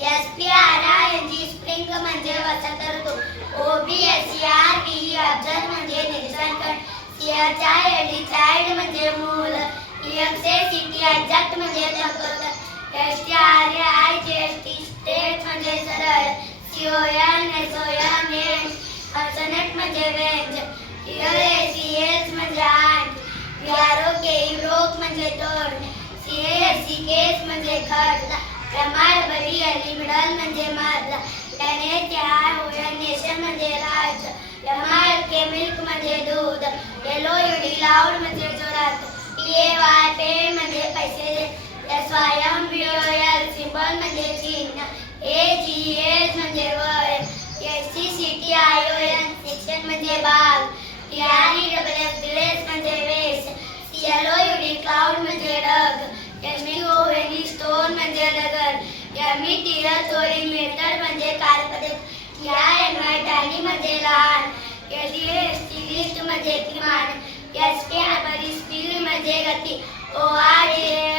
SPRING spring म्हणजे वसंत ऋतू. OBSERVE observe म्हणजे निरीक्षण करणे. CHILD चाइल्ड म्हणजे मूल. EXACT एक्झॅक्ट म्हणजे तत्पर. STRAIGST स्टेट म्हणजे सरळ. CONSOM कॉन्सोनंट म्हणजे व्यंज. ERACS म्हणजे आठ. BROK रोख म्हणजे तोड. CASC केस म्हणजे खट. MIDDLE मिडल म्हणजे मधला. NHION नेशन म्हणजे राज्य. MILK मिल्क म्हणजे दूध. LOUD लाऊड म्हणजे जोरात. PAY पे म्हणजे पैसे. SYMBOL सिंबल म्हणजे चिन्ह. AGS म्हणजे वय. STCTION सेक्शन म्हणजे भाग. TRESS ड्रेस म्हणजे वेश. CLOUD क्लाउड म्हणजे ढग. STONE स्टोन म्हणजे दगड. METL मेटल म्हणजे कार्यपद्धती. TINY टायनी म्हणजे लहान. LIST लिस्ट म्हणजे किमान. SPID स्पीड म्हणजे गती. ORAD